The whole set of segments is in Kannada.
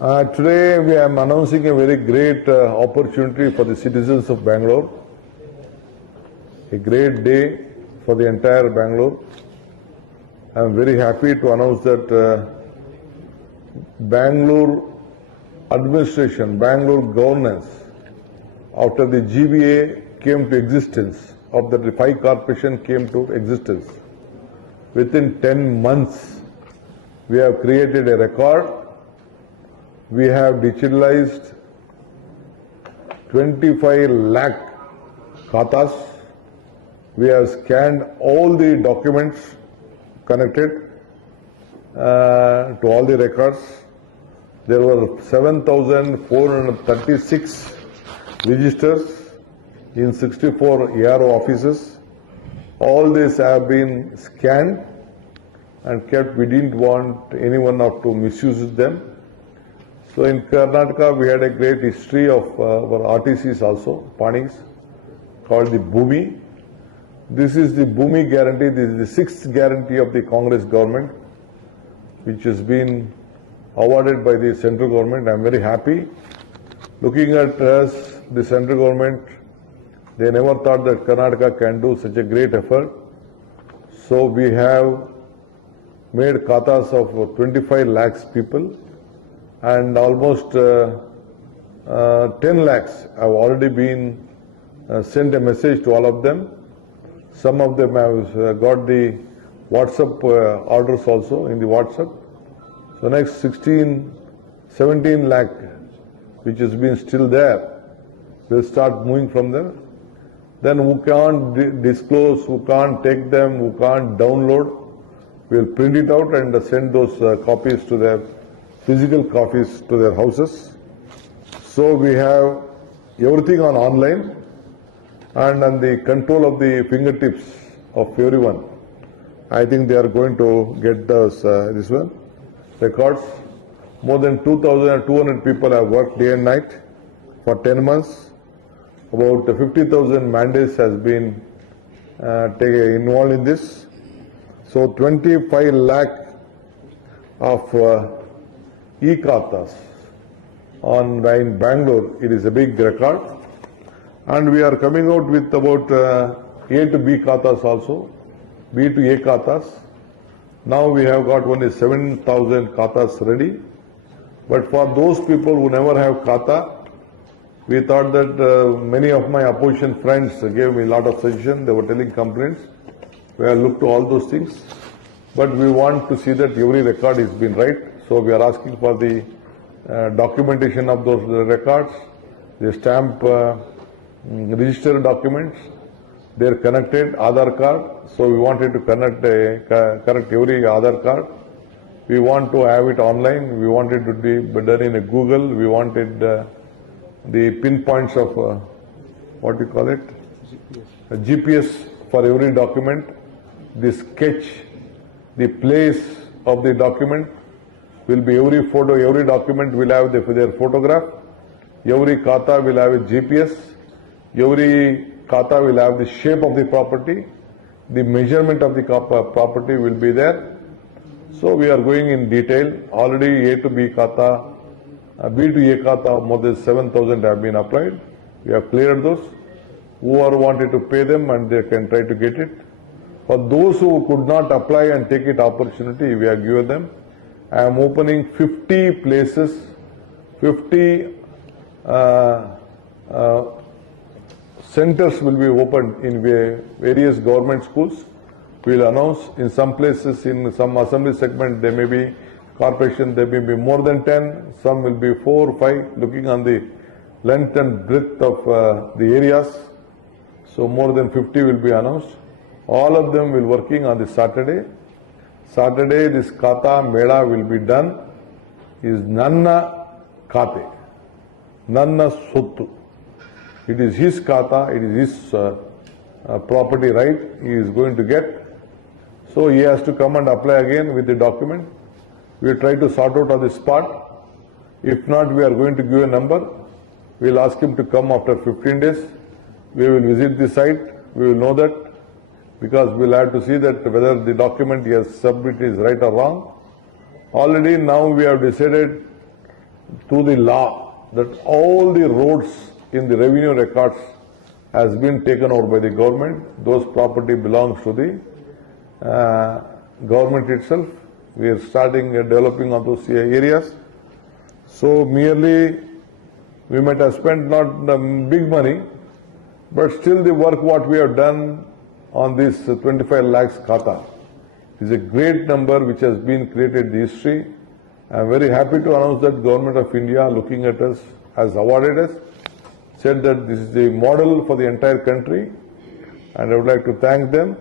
Today we are announcing a very great opportunity for the citizens of Bangalore. A great day for the entire Bangalore. I am very happy to announce that Bangalore administration, Bangalore governance, after the GBA came to existence, after the 5 corporation came to existence, within 10 months, we have created a record. We have digitalized 25 lakh khatas. We have scanned all the documents connected to all the records. There were 7,436 registers in 64 ARO offices. All these have been scanned and kept. We didn't want anyone to misuse them. So in Karnataka, we had a great history of our RTCs also, Panis, called the Bhumi. This is the Bhumi guarantee. This is the 6th guarantee of the Congress government, which has been awarded by the central government. I am very happy. Looking at us, the central government, they never thought that Karnataka can do such a great effort. So we have made khatas of 25 lakhs people, and almost 10 lakhs have already been sent a message to all of them. Some of them have got the WhatsApp orders also in the WhatsApp. So next 17 lakh, which has been still there, will start moving from there. Then who can't disclose, who can't take them, who can't download, we'll print it out and send those copies to their physical copies to their houses. So we have everything on online and on the control of the fingertips of everyone. I think they are going to get those this one records. More than 2,200 people have worked day and night for 10 months. About 50,000 mandates has been involved in this. So 25 lakh of e-khatas in Bangalore. It is a big record. And we are coming out with about A to B khatas also, B to A khatas. Now we have got only 7,000 khatas ready. But for those people who never have khata, we thought that many of my opposition friends gave me a lot of suggestions. They were telling complaints. We have looked to all those things. But we want to see that every record is been right. So we are asking for the documentation of those records, the stamp register documents. They are connected Aadhaar card. So we wanted to correct every Aadhaar card. We want to have it online. We wanted to be done in a Google. We wanted the pinpoints of what we call it, a GPS for every document. The sketch, the place of the document will be every photo. Every document will have their photograph. Every khata will have a GPS. Every khata will have the shape of the property. The measurement of the property will be there. So we are going in detail. Already A to B khata, B to A khata, more than 7,000 have been applied. We have cleared those. Who are wanted to pay them and they can try to get it. For those who could not apply and take it opportunity, we have given them. I am opening 50 places, 50 centers will be opened in various government schools. We will announce in some places, in some assembly segment, there may be corporation, there may be more than 10, some will be 4 or 5, looking on the length and breadth of the areas. So more than 50 will be announced. All of them will working on the Saturday. Saturday, this Khata Mela will be done. Is Nanna Khate, Nanna Sottu. It is his Khata, it is his property right he is going to get. So he has to come and apply again with the document. We will try to sort out on the spot. If not, we are going to give a number. We will ask him to come after 15 days. We will visit the site. We will know that, because we will have to see that whether the document he has submitted is right or wrong. Already now we have decided through the law that all the roads in the revenue records has been taken over by the government. Those property belongs to the government itself. We are starting developing on those areas. So merely we might have spent not big money, but still the work what we have done on this 25 lakhs kata is a great number which has been created in history. I am very happy to announce that Government of India looking at us has awarded us, said that this is the model for the entire country, and I would like to thank them.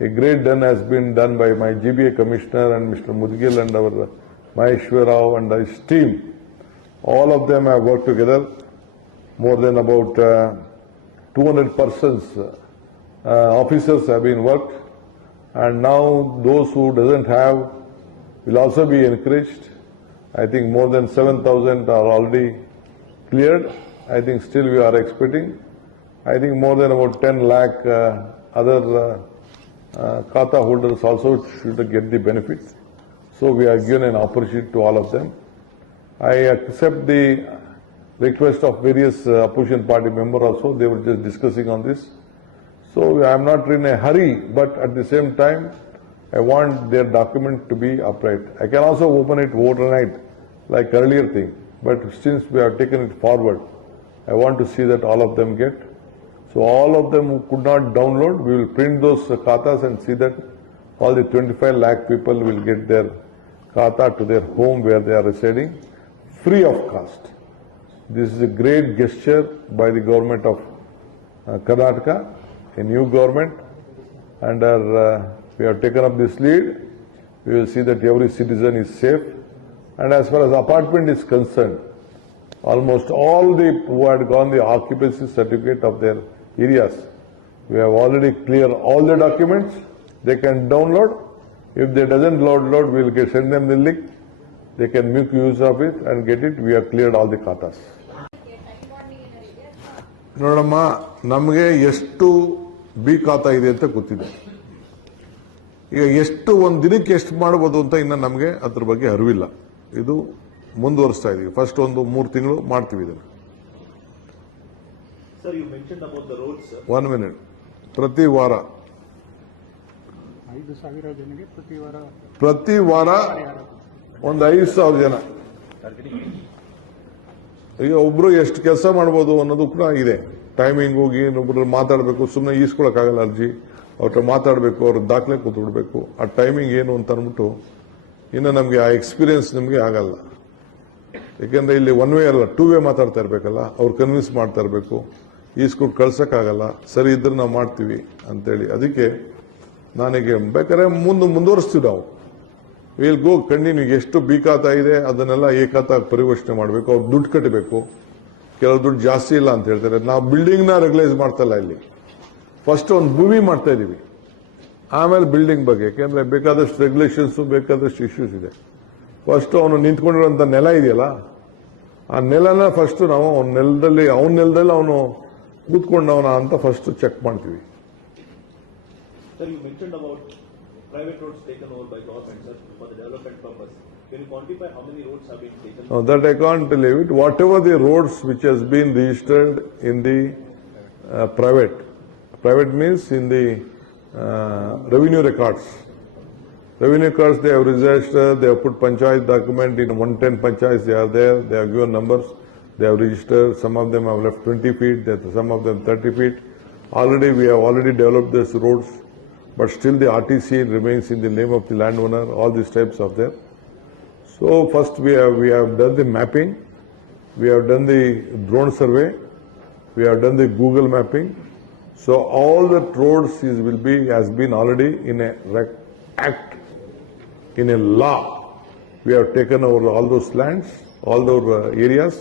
A great done has been done by my GBA Commissioner and Mr. Mudgil and our Maheshwar Rao and his team. All of them have worked together. More than about 200 persons, officers have been worked, and now those who doesn't have will also be encouraged. I think more than 7,000 are already cleared. I think still we are expecting. I think more than about 10 lakh other kata holders also should get the benefit. So we are given an opportunity to all of them. I accept the request of various opposition party members also. They were just discussing on this. So I am not in a hurry, but at the same time, I want their document to be upright. I can also open it overnight, like earlier thing. But since we have taken it forward, I want to see that all of them get. So all of them who could not download, we will print those katas and see that all the 25 lakh people will get their kata to their home where they are residing, free of cost. This is a great gesture by the government of Karnataka, a new government, and we have taken up this lead. We will see that every citizen is safe. And as far as apartment is concerned, almost all the who had gone the occupancy certificate of their areas, we have already cleared all the documents. They can download. If they doesn't download, we will send them the link. They can make use of it and get it. We have cleared all the katas. ನೋಡಮ್ಮ, ನಮಗೆ ಎಷ್ಟು ಬಿ ಖಾತಾ ಇದೆ ಅಂತ ಗೊತ್ತಿದೆ. ಈಗ ಎಷ್ಟು ಒಂದು ದಿನಕ್ಕೆ ಎಷ್ಟು ಮಾಡಬಹುದು ಅಂತ ಇನ್ನು ನಮಗೆ ಅದ್ರ ಬಗ್ಗೆ ಅರಿವಿಲ್ಲ. ಇದು ಮುಂದುವರಿಸ್ತಾ ಇದೀವಿ. ಫಸ್ಟ್ ಒಂದು 3 ತಿಂಗಳು ಮಾಡ್ತೀವಿ ಇದನ್ನು. Sir, you mentioned about the roads, sir. 1 minute. ಪ್ರತಿ ವಾರ 5,000 ಜನರಿಗೆ ಪ್ರತಿ ವಾರ ಒಂದು 5,000 ಜನ. ಈಗ ಒಬ್ರು ಎಷ್ಟು ಕೆಲಸ ಮಾಡ್ಬೋದು ಅನ್ನೋದು ಕೂಡ ಇದೆ. ಟೈಮಿಂಗ್ ಹೋಗಿ ಇನ್ನೊಬ್ರು ಮಾತಾಡಬೇಕು, ಸುಮ್ಮನೆ ಈಸ್ಕೊಳಕ್ಕಾಗಲ್ಲ ಅರ್ಜಿ. ಅವ್ರ ಮಾತಾಡಬೇಕು, ಅವ್ರ ದಾಖಲೆ ಕೂತ್ಬಿಡ್ಬೇಕು. ಆ ಟೈಮಿಂಗ್ ಏನು ಅಂತ ಅಂದ್ಬಿಟ್ಟು ಇನ್ನು ನಮಗೆ ಆ ಎಕ್ಸ್ಪೀರಿಯನ್ಸ್ ನಿಮಗೆ ಆಗಲ್ಲ. ಯಾಕೆಂದ್ರೆ ಇಲ್ಲಿ 1 ವೇ ಅಲ್ಲ, 2 ವೇ ಮಾತಾಡ್ತಾ ಇರ್ಬೇಕಲ್ಲ. ಅವ್ರು ಕನ್ವಿನ್ಸ್ ಮಾಡ್ತಾ ಇರಬೇಕು. ಈಸ್ಕೊಟ್ಟು ಕಳ್ಸಕ್ಕಾಗಲ್ಲ. ಸರಿ ಇದ್ರೆ ನಾವು ಮಾಡ್ತೀವಿ ಅಂತೇಳಿ. ಅದಕ್ಕೆ ನನಗೆ ಬೇಕಾದ್ರೆ ಮುಂದುವರಿಸ್ತೀವಿ ನಾವು. Will go continue. ಎಷ್ಟು ಬಿ ಖಾತಾ ಇದೆ ಅದನ್ನೆಲ್ಲ ಎ ಖಾತಾ ಪರಿವರ್ತನೆ ಮಾಡಬೇಕು. ಅವ್ರು ದುಡ್ಡು ಕಟ್ಟಬೇಕು. ಕೆಲವು ದುಡ್ಡು ಜಾಸ್ತಿ ಇಲ್ಲ ಅಂತ ಹೇಳ್ತಾರೆ. ನಾವು ಬಿಲ್ಡಿಂಗ್ನ ರೆಗ್ಯುಲೈಸ್ ಮಾಡ್ತಲ್ಲ ಇಲ್ಲಿ. ಫಸ್ಟ್ ಒಂದು ಭೂಮಿ ಮಾಡ್ತಾ ಇದೀವಿ, ಆಮೇಲೆ ಬಿಲ್ಡಿಂಗ್ ಬಗ್ಗೆ. ಯಾಕೆಂದ್ರೆ ಬೇಕಾದಷ್ಟು ರೆಗ್ಯುಲೇಷನ್ಸ್, ಬೇಕಾದಷ್ಟು ಇಶ್ಯೂಸ್ ಇದೆ. ಫಸ್ಟ್ ಅವನು ನಿಂತ್ಕೊಂಡಿರುವಂತ ನೆಲ ಇದೆಯಲ್ಲ, ಆ ನೆಲನ ಫಸ್ಟ್ ನಾವು ಅವನ ನೆಲದಲ್ಲಿ ಅವನು ಕೂತ್ಕೊಂಡವನ ಅಂತ ಫಸ್ಟ್ ಚೆಕ್ ಮಾಡ್ತೀವಿ. Sir, you mentioned about private roads taken over by government, sir, for the development purpose. Can you quantify how many roads have been taken? No, that I can't leave it. Whatever the roads which has been registered in the private means in the revenue records. Revenue records they have registered, they have put panchayat document in 110 panchayats, they are there, they have given numbers, they have registered. Some of them have left 20 feet, some of them 30 feet. Already we have already developed these roads, but still the RTC remains in the name of the landowner. All these types of there. So first we have done the mapping, we have done the drone survey, we have done the Google mapping. So all the roads has been already in a act, in a law. We have taken over all those lands, all those areas,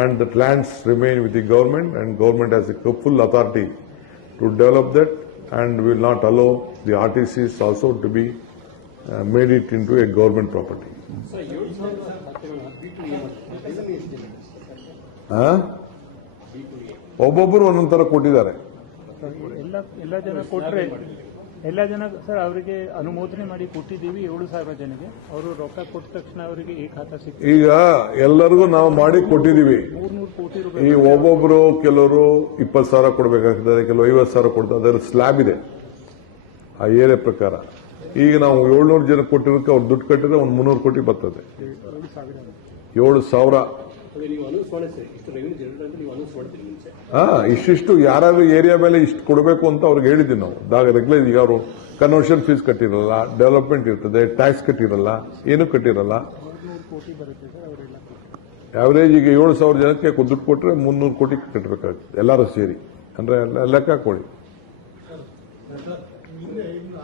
and the lands remain with the government, and government has a full authority to develop that, and will not allow the RTCs also to be made it into a government property. ಒಬ್ಬೊಬ್ಬರು ಒಂದೊಂದು ತರ ಕೊಟ್ಟಿದ್ದಾರೆ. ಎಲ್ಲ ಜನ ಕೊಟ್ರೆ ಎಲ್ಲ ಜನ ಸರ್ ಅವರಿಗೆ ಅನುಮೋದನೆ ಮಾಡಿ ಕೊಟ್ಟಿದ್ದೀವಿ 7,000 ಜನಕ್ಕೆ. ಅವರು ರೊಕ್ಕ ಕೊಟ್ಟ ತಕ್ಷಣ ಅವರಿಗೆ ಈ ಖಾತಾ ಸಿಗ್ತದೆ. ಈಗ ಎಲ್ಲರಿಗೂ ನಾವು ಮಾಡಿ ಕೊಟ್ಟಿದ್ದೀವಿ. 300 ಕೋಟಿ ಈ ರೂಪಾಯಿ ಒಬ್ಬೊಬ್ರು ಕೆಲವರು 20,000 ಕೊಡಬೇಕಾಗ್ತದೆ, ಕೆಲವು 50,000 ಕೊಡ್ತಾರೆ. ಅದರ ಸ್ಲ್ಯಾಬ್ ಇದೆ ಆ ಏರಿಯಾ ಪ್ರಕಾರ. ಈಗ ನಾವು 700 ಜನ ಕೊಟ್ಟಿರೋದಕ್ಕೆ ಅವ್ರು ದುಡ್ಡು ಕಟ್ಟಿದ್ರೆ ಒಂದು 300 ಕೋಟಿ ಬರ್ತದೆ. 7,000 ನೀವು ಅನೌನ್ಸ್ ಮಾಡಿ ಸರ್, ಇಷ್ಟು ರೆವಿನ್ಯೂ ಜನರೇಟ್ ಅಂತ ನೀವು ಅನೌನ್ಸ್ ಮಾಡ್ತೀರಿ ಮುಂಚೆ. ಇಷ್ಟಿಷ್ಟು ಯಾರು ಏರಿಯಾ ಮೇಲೆ ಇಷ್ಟು ಕೊಡಬೇಕು ಅಂತ ಅವ್ರಿಗೆ ಹೇಳಿದ್ವಿ ನಾವು. ರೆಗ್ಯುಲರ್ ಈಗ ಅವರು ಕನ್ವರ್ಷನ್ ಫೀಸ್ ಕಟ್ಟಿರಲ್ಲ, ಡೆವಲಪ್ಮೆಂಟ್ ಇರ್ತದೆ, ಟ್ಯಾಕ್ಸ್ ಕಟ್ಟಿರಲ್ಲ, ಏನು ಕಟ್ಟಿರಲ್ಲ. 300 ಕೋಟಿ ಬರುತ್ತೆ ಸರ್ ಅವರೆಲ್ಲ. ಆವರೇಜ್ ಈಗ 7,000 ಜನಕ್ಕೆ ದುಡ್ಡು ಕೊಟ್ಟರೆ 300 ಕೋಟಿ ಕಟ್ಟಬೇಕಾಗ್ತದೆ ಎಲ್ಲರೂ ಸೇರಿ. ಅಂದ್ರೆ ಲೆಕ್ಕ ಹಾಕೊಳ್ಳಿ.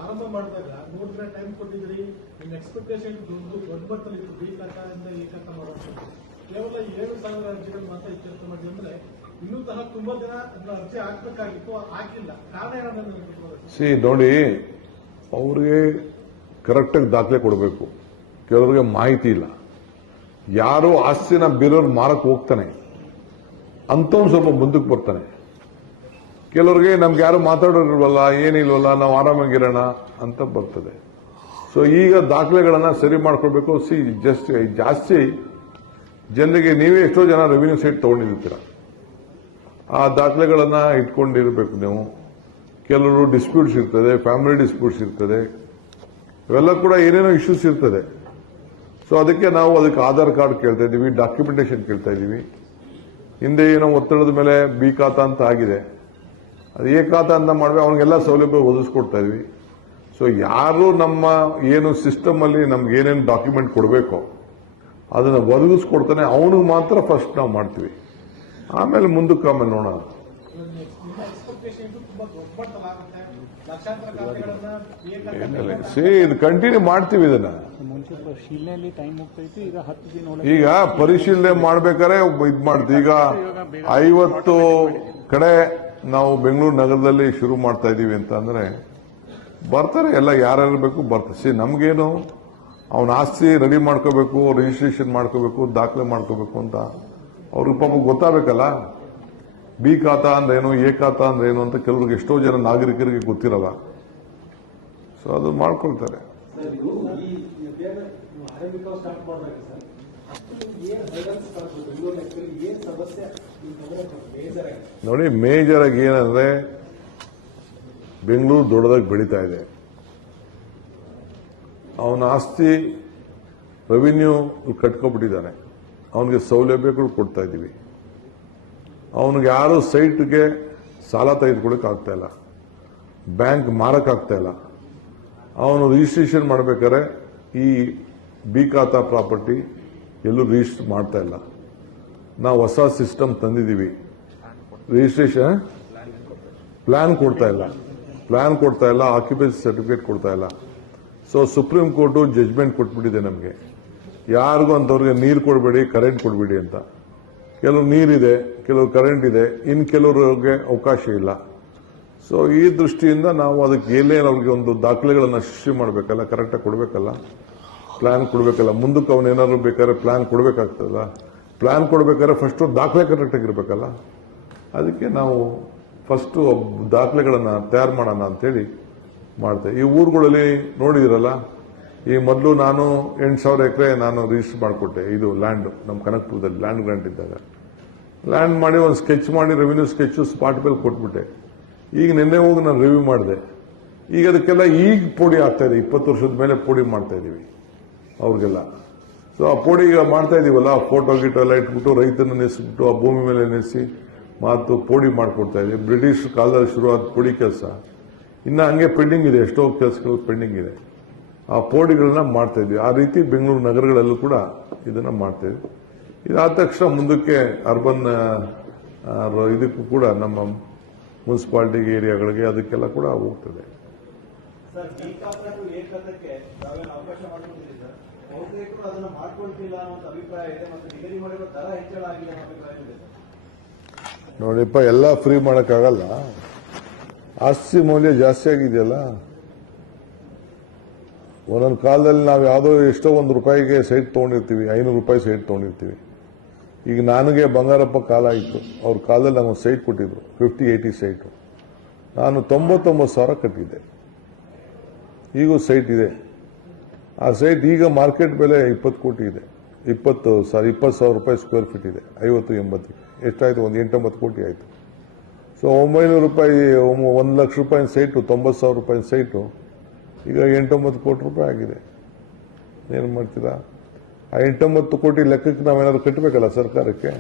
ಆರಂಭ ಮಾಡಿದಾಗ 3 ದಿನ ಟೈಮ್ ಕೊಟ್ಟಿದ್ರಿ. ನಿಮ್ಮ ಎಕ್ಸ್ಪೆಕ್ಟೇಷನ್ ದೊಡ್ಡ ಮಟ್ಟದಲ್ಲಿ ಇತ್ತು. ಬಿ ಖಾತೆಯಿಂದ ಈ ಖಾತೆ ಮಾಡೋದು ಕೇವಲ 7,000 ಅರ್ಜಿಗಳು ಮಾತ್ರ ಇತ್ಯರ್ಥ ಮಾಡಿ ಅಂದ್ರೆ ಇನ್ನೂ ಸಹ ತುಂಬಾ ಜನ ಅರ್ಜಿ ಹಾಕ್ಬೇಕಾಗಿತ್ತು, ಹಾಕಿಲ್ಲ. ಕಾರಣ ಏನನ್ನ ನೋಡಿ, ಅವ್ರಿಗೆ ಕರೆಕ್ಟಾಗಿ ದಾಖಲೆ ಕೊಡಬೇಕು. ಕೆಲವರಿಗೆ ಮಾಹಿತಿ ಇಲ್ಲ. ಯಾರು ಆಸ್ತಿನ ಬೇರೆಯವ್ರು ಮಾರಕ್ ಹೋಗ್ತಾನೆ ಅಂತವ್ನು ಸ್ವಲ್ಪ ಮುಂದಕ್ಕೆ ಬರ್ತಾನೆ. ಕೆಲವರಿಗೆ ನಮ್ಗೆ ಯಾರು ಮಾತಾಡೋರಿಲ್ವಲ್ಲ, ಏನಿಲ್ವಲ್ಲ, ನಾವು ಆರಾಮಾಗಿರೋಣ ಅಂತ ಬರ್ತದೆ. ಸೊ ಈಗ ದಾಖಲೆಗಳನ್ನ ಸರಿ ಮಾಡ್ಕೊಳ್ಬೇಕು. ಜಾಸ್ತಿ ಜನರಿಗೆ ನೀವೇ ಎಷ್ಟೋ ಜನ ರೆವಿನ್ಯೂ ಸೈಟ್ ತಗೊಂಡಿರ್ತೀರ, ಆ ದಾಖಲೆಗಳನ್ನ ಇಟ್ಕೊಂಡಿರ್ಬೇಕು ನೀವು. ಕೆಲವರು ಡಿಸ್ಪ್ಯೂಟ್ಸ್ ಇರ್ತದೆ, ಫ್ಯಾಮಿಲಿ ಡಿಸ್ಪ್ಯೂಟ್ಸ್ ಇರ್ತದೆ, ಇವೆಲ್ಲ ಕೂಡ ಏನೇನೋ ಇಶ್ಯೂಸ್ ಇರ್ತದೆ. ಸೊ ಅದಕ್ಕೆ ನಾವು ಅದಕ್ಕೆ ಆಧಾರ್ ಕಾರ್ಡ್ ಕೇಳ್ತಾ ಇದ್ದೀವಿ, ಡಾಕ್ಯುಮೆಂಟೇಶನ್ ಕೇಳ್ತಾ ಇದ್ದೀವಿ. ಹಿಂದೆ ಏನೋ ಒತ್ತಡದ ಮೇಲೆ ಬಿ ಖಾತಾ ಅಂತ ಆಗಿದೆ, ಅದು ಎ ಖಾತಾ ಅಂತ ಮಾಡುವ ಅವನಿಗೆಲ್ಲ ಸೌಲಭ್ಯ ಒದಗಿಸ್ಕೊಡ್ತಾ ಇದ್ವಿ. ಸೊ ಯಾರು ನಮ್ಮ ಏನು ಸಿಸ್ಟಮ್ ಅಲ್ಲಿ ನಮ್ಗೆ ಏನೇನು ಡಾಕ್ಯುಮೆಂಟ್ ಕೊಡಬೇಕು ಅದನ್ನ ಒದಗಿಸ್ಕೊಡ್ತಾನೆ ಅವನಿಗೆ ಮಾತ್ರ ಫಸ್ಟ್ ನಾವು ಮಾಡ್ತೀವಿ. ಆಮೇಲೆ ಮುಂದಕ್ಕೆ ಆಮೇಲೆ ನೋಡೋಣ. ಎಕ್ಸ್ಪೆಕ್ಟೇಷನ್ ತುಂಬಾ ದೊಡ್ಡ ಮಟ್ಟದಲ್ಲಾಗುತ್ತೆ. ಲಕ್ಷಾಂತರ ಖಾತೆಗಳನ್ನ ಇದು ಕಂಟಿನ್ಯೂ ಮಾಡ್ತೀವಿ. ಇದನ್ನ ಮುಂಚೆ ಪರಿಶೀಲನೆಯಲ್ಲಿ ಟೈಮ್ ಹೋಗ್ತೈತಿ. ಈಗ 10 ದಿನ ಒಳಗೆ ಈಗ ಪರಿಶೀಲನೆ ಮಾಡ್ಬೇಕಾದ್ರೆ ಇದ್ ಮಾಡ್ತೀವಿ. ಈಗ 50 ಕಡೆ ನಾವು ಬೆಂಗಳೂರು ನಗರದಲ್ಲಿ ಶುರು ಮಾಡ್ತಾ ಇದೀವಿ ಅಂತ ಅಂದ್ರೆ ಬರ್ತಾರೆ ಎಲ್ಲ, ಯಾರ್ಯಾರು ಬೇಕು ಬರ್ತಾರೆ. ನಮ್ಗೇನು ಅವನ ಆಸ್ತಿ ರೆಡಿ ಮಾಡ್ಕೋಬೇಕು, ರಿಜಿಸ್ಟ್ರೇಷನ್ ಮಾಡ್ಕೋಬೇಕು, ದಾಖಲೆ ಮಾಡ್ಕೋಬೇಕು ಅಂತ ಅವ್ರಿಗೆ ಪಾಪ ಗೊತ್ತಾಗಬೇಕಲ್ಲ. ಬಿ ಖಾತಾ ಅಂದ್ರೇನು, ಎ ಖಾತಾ ಅಂದ್ರೇನು ಅಂತ ಕೆಲವ್ರಿಗೆ ಎಷ್ಟೋ ಜನ ನಾಗರಿಕರಿಗೆ ಗೊತ್ತಿರಲ್ಲ. ಸೊ ಅದು ಮಾಡ್ಕೊಳ್ತಾರೆ. ನೋಡಿ, ಮೇಜರ್ ಆಗಿ ಏನಂದ್ರೆ ಬೆಂಗಳೂರು ದೊಡ್ಡದಾಗಿ ಬೆಳೀತಾ ಇದೆ. ಅವನ ಆಸ್ತಿ ರೆವಿನ್ಯೂ ಕಟ್ಕೊಬಿಟ್ಟಿದ್ದಾನೆ, ಅವನಿಗೆ ಸೌಲಭ್ಯಗಳು ಕೊಡ್ತಾ ಇದ್ದೀವಿ. ಅವನಿಗೆ ಯಾರು ಸೈಟ್ಗೆ ಸಾಲ ತೆಗೆದುಕೊಳ್ಳಕ್ಕೆ ಆಗ್ತಾ ಇಲ್ಲ, ಬ್ಯಾಂಕ್ ಮಾರಕ್ ಆಗ್ತಾ ಇಲ್ಲ. ಅವನು ರಿಜಿಸ್ಟ್ರೇಷನ್ ಮಾಡ್ಬೇಕಾದ್ರೆ ಈ ಬಿ ಖಾತಾ ಪ್ರಾಪರ್ಟಿ ಎಲ್ಲೂ ರಿಜಿಸ್ಟರ್ ಮಾಡ್ತಾ ಇಲ್ಲ. ನಾವು ಹೊಸ ಸಿಸ್ಟಮ್ ತಂದಿದ್ದೀವಿ. ರಿಜಿಸ್ಟ್ರೇಷನ್ ಪ್ಲಾನ್ ಕೊಡ್ತಾ ಇಲ್ಲ, ಆಕ್ಯುಪೆನ್ಸಿ ಸರ್ಟಿಫಿಕೇಟ್ ಕೊಡ್ತಾ ಇಲ್ಲ. ಸೊ ಸುಪ್ರೀಂ ಕೋರ್ಟ್ ಜಜ್ಮೆಂಟ್ ಕೊಟ್ಬಿಟ್ಟಿದೆ ನಮಗೆ, ಯಾರಿಗೂ ಅಂತವ್ರಿಗೆ ನೀರು ಕೊಡಬೇಡಿ, ಕರೆಂಟ್ ಕೊಡಬೇಡಿ ಅಂತ. ಕೆಲವು ನೀರಿದೆ, ಕೆಲವು ಕರೆಂಟ್ ಇದೆ, ಇನ್ನು ಕೆಲವರಿಗೆ ಅವಕಾಶ ಇಲ್ಲ. ಸೊ ಈ ದೃಷ್ಟಿಯಿಂದ ನಾವು ಅದಕ್ಕೆ ಏನೇನು ಅವ್ರಿಗೆ ಒಂದು ದಾಖಲೆಗಳನ್ನು ಸೃಷ್ಟಿ ಮಾಡಬೇಕಲ್ಲ, ಕರೆಕ್ಟಾಗಿ ಕೊಡಬೇಕಲ್ಲ, ಪ್ಲಾನ್ ಕೊಡಬೇಕಲ್ಲ. ಮುಂದಕ್ಕೆ ಅವನೇನಾದ್ರು ಬೇಕಾದ್ರೆ ಪ್ಲಾನ್ ಕೊಡಬೇಕಾಗ್ತದಲ್ಲ. ಪ್ಲಾನ್ ಕೊಡಬೇಕಾದ್ರೆ ಫಸ್ಟ್ ದಾಖಲೆ ಕರೆಕ್ಟಾಗಿ ಇರಬೇಕಲ್ಲ. ಅದಕ್ಕೆ ನಾವು ಫಸ್ಟ್ ದಾಖಲೆಗಳನ್ನು ತಯಾರು ಮಾಡೋಣ ಅಂತೇಳಿ ಮಾಡ್ತೇವೆ. ಈ ಊರುಗಳಲ್ಲಿ ನೋಡಿದಿರಲ್ಲ, ಈ ಮೊದಲು ನಾನು 8,000 ಎಕರೆ ನಾನು ರಿಜಿಸ್ಟರ್ ಮಾಡಿಕೊಟ್ಟೆ. ಇದು ಲ್ಯಾಂಡ್ ನಮ್ಮ ಕನಕಪುರದಲ್ಲಿ ಲ್ಯಾಂಡ್ ಗ್ರಾಂಟ್ ಇದ್ದಾಗ ಲ್ಯಾಂಡ್ ಮಾಡಿ ಒಂದು ಸ್ಕೆಚ್ ಮಾಡಿ ರೆವಿನ್ಯೂ ಸ್ಕೆಚ್ ಸ್ಪಾಟ್ ಮೇಲೆ ಕೊಟ್ಬಿಟ್ಟೆ. ಈಗ ನಿನ್ನೆ ಹೋಗಿ ನಾನು ರಿವ್ಯೂ ಮಾಡಿದೆ. ಈಗ ಅದಕ್ಕೆಲ್ಲ ಈಗ ಪೋಡಿ ಆಗ್ತಾ ಇದೆ. 20 ವರ್ಷದ ಮೇಲೆ ಪೋಡಿ ಮಾಡ್ತಾ ಇದೀವಿ ಅವ್ರಿಗೆಲ್ಲ. ಸೊ ಆ ಪೋಡಿ ಈಗ ಮಾಡ್ತಾ ಇದೀವಲ್ಲ, ಫೋಟೋ ಗೀಟೋ ಎಲ್ಲ ಇಟ್ಬಿಟ್ಟು ರೈತನ ನೆನೆಸ್ಬಿಟ್ಟು ಆ ಭೂಮಿ ಮೇಲೆ ನೆನೆಸಿ ಮಾತು ಪೋಡಿ ಮಾಡ್ಕೊಡ್ತಾ ಇದೆ. ಬ್ರಿಟಿಷ್ ಕಾಲದಲ್ಲಿ ಶುರುವಾದ ಪೋಡಿ ಕೆಲಸ ಇನ್ನು ಹಂಗೆ ಪೆಂಡಿಂಗ್ ಇದೆ, ಎಷ್ಟೋ ಕೆಲಸಗಳು ಪೆಂಡಿಂಗ್ ಇದೆ. ಆ ಪೋಡಿಗಳನ್ನ ಮಾಡ್ತಾ ಇದ್ವಿ. ಆ ರೀತಿ ಬೆಂಗಳೂರು ನಗರಗಳಲ್ಲೂ ಕೂಡ ಇದನ್ನ ಮಾಡ್ತಾ ಇದ್ವಿ. ಇದಾದ ತಕ್ಷಣ ಮುಂದಕ್ಕೆ ಅರ್ಬನ್ ಇದಕ್ಕೂ ಕೂಡ ನಮ್ಮ ಮುನ್ಸಿಪಾಲಿಟಿ ಏರಿಯಾಗಳಿಗೆ ಅದಕ್ಕೆಲ್ಲ ಕೂಡ ಹೋಗ್ತದೆ. ಸರ್, ಬಿ ಖಾತಾ ಟು ಎ ಖಾತಾಕ್ಕೆ ತಾವೇನು ಅವಕಾಶ ಮಾಡ್ಕೊಳ್ತೀರಿ ಸರ್? ಬಹುತೇಕರು ಅದನ್ನು ಮಾಡ್ಕೊಳ್ತಿಲ್ಲ ಅನ್ನೋ ಅಭಿಪ್ರಾಯ ಇದೆ, ಮತ್ತು ನಿಗದಿ ಮಾಡಿರೋ ದರ ಹೆಚ್ಚಳ ಆಗಿದೆ ಅನ್ನೋ ಅಭಿಪ್ರಾಯ ಇದೆ ಸರ್. ನೋಡಿಪ್ಪ, ಎಲ್ಲ ಫ್ರೀ ಮಾಡಕ್ಕಾಗಲ್ಲ. ಆಸ್ತಿ ಮೌಲ್ಯ ಜಾಸ್ತಿ ಆಗಿದೆಯಲ್ಲ. ಒಂದೊಂದು ಕಾಲದಲ್ಲಿ ನಾವು ಯಾವುದೋ ಎಷ್ಟೋ ₹1 ಸೈಟ್ ತಗೊಂಡಿರ್ತೀವಿ, ₹500 ಸೈಟ್ ತಗೊಂಡಿರ್ತೀವಿ. ಈಗ ನನಗೆ ಬಂಗಾರಪ್ಪ ಕಾಲ ಇತ್ತು, ಅವ್ರ ಕಾಲದಲ್ಲಿ ನಮಗೆ ಸೈಟ್ ಕೊಟ್ಟಿದ್ರು 50-80 ಸೈಟು. ನಾನು 99,000 ಕಟ್ಟಿದ್ದೆ. ಈಗೂ ಸೈಟ್ ಇದೆ. ಆ ಸೈಟ್ ಈಗ ಮಾರ್ಕೆಟ್ ಬೆಲೆ 20 ಕೋಟಿ ಇದೆ. 20,000 ರೂಪಾಯಿ ಸ್ಕ್ವೇರ್ ಫೀಟ್ ಇದೆ. 50-80 ಎಷ್ಟಾಯ್ತು? ಒಂದು 8-9 ಕೋಟಿ ಆಯ್ತು. ಸೊ 900 ರೂಪಾಯಿ, 1 ಲಕ್ಷ ರೂಪಾಯಿ ಸೈಟು, 90,000 ರೂಪಾಯಿ ಸೈಟು ಈಗ 8-9 ಕೋಟಿ ರೂಪಾಯಿ ಆಗಿದೆ. ಏನು ಮಾಡ್ತೀರಾ? ಆ 8-9 ಕೋಟಿ ಲೆಕ್ಕಕ್ಕೆ ನಾವೇನಾದ್ರು ಕಟ್ಟಬೇಕಲ್ಲ ಸರ್ಕಾರಕ್ಕೆ.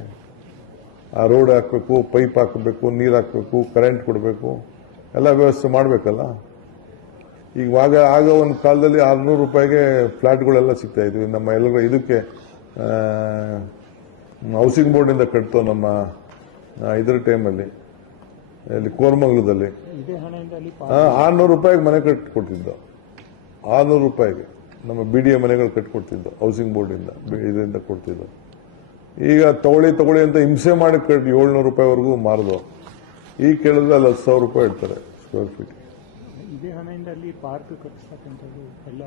ಆ ರೋಡ್ ಹಾಕಬೇಕು, ಪೈಪ್ ಹಾಕಬೇಕು, ನೀರು ಹಾಕಬೇಕು, ಕರೆಂಟ್ ಕೊಡಬೇಕು, ಎಲ್ಲ ವ್ಯವಸ್ಥೆ ಮಾಡಬೇಕಲ್ಲ. ಈಗ ಆಗ ಒಂದು ಕಾಲದಲ್ಲಿ 600 ರೂಪಾಯಿಗೆ ಫ್ಲಾಟ್ಗಳೆಲ್ಲ ಸಿಗ್ತಾ ಇದ್ವಿ. ನಮ್ಮ ಎಲ್ಲ ಇದಕ್ಕೆ ಹೌಸಿಂಗ್ ಬೋರ್ಡಿಂದ ಕಟ್ತೋ ನಮ್ಮ ಇದರ ಟೈಮಲ್ಲಿ, ಇಲ್ಲಿ ಕೋರಮಂಗಲದಲ್ಲಿ ಇದೇ ಹಣದಿಂದ ಅಲ್ಲಿ 600 ರೂಪಾಯಿಗೆ ಮನೆ ಕಟ್ಟಿಕೊಡ್ತಿದ್ದೋ. 600 ರೂಪಾಯಿಗೆ ನಮ್ಮ BDA ಮನೆಗಳು ಕಟ್ಕೊಡ್ತಿದ್ದೋ, ಹೌಸಿಂಗ್ ಬೋರ್ಡಿಂದ ಇದರಿಂದ ಕೊಡ್ತಿದ್ದೋ. ಈಗ ತಗೊಳ್ಳಿ ಅಂತ ಹಿಂಸೆ ಮಾಡಿ 700 ರೂಪಾಯಿವರೆಗೂ ಮಾರಿದೋ. ಈಗ ಕೇಳಿದ್ರೆ ಅಲ್ಲಿ 10,000 ರೂಪಾಯಿ ಇಡ್ತಾರೆ ಸ್ಕ್ವೇರ್ ಫೀಟ್. ಇದೇ ಹಣದಿಂದ ಅಲ್ಲಿ ಪಾರ್ಕ್ ಕಟ್ಟಿಸ್ತಕ್ಕಂಥದ್ದು ಎಲ್ಲ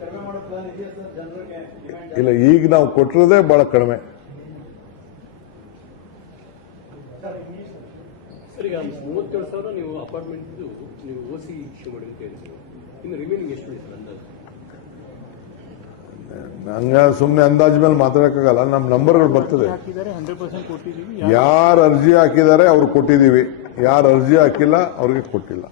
ಕಡಿಮೆ ಮಾಡೋ ಪ್ಲಾನ್ ಇದೆಯಾ ಸರ್? ಜನರಿಗೆ ಡಿಮ್ಯಾಂಡ್ ಇಲ್ಲ, ಈಗ ನಾವು ಕೊಟ್ಟಿರೋದೇ ಬಹಳ ಕಡಿಮೆ. ಸರ್, ಈಗ 37,000 ನೀವು ಅಪಾರ್ಟ್ಮೆಂಟ್ ನೀವು OC ಇಶ್ಯೂ ಮಾಡಿ ಅಂತ ಹೇಳ್ತೀವಿ. ಇನ್ನು ರಿಮೈನಿಂಗ್ ಎಷ್ಟು ಇದೆ ಸರ್ ಅಂದಾಜು? ಹಂಗ ಸುಮ್ಮನೆ ಅಂದಾಜ್ ಮೇಲೆ ಮಾತಾಡಕ್ಕಾಗಲ್ಲ. ನಮ್ಮ ನಂಬರ್ಗಳು ಬರ್ತದೆ. ಹಾಕಿದ್ದಾರೆ 100% ಕೊಟ್ಟಿದ್ದೀವಿ. ಯಾರು ಅರ್ಜಿ ಹಾಕಿದ್ದಾರೆ ಅವ್ರಿಗೆ ಕೊಟ್ಟಿದ್ದೀವಿ, ಯಾರು ಅರ್ಜಿ ಹಾಕಿಲ್ಲ ಅವ್ರಿಗೆ ಕೊಟ್ಟಿಲ್ಲ.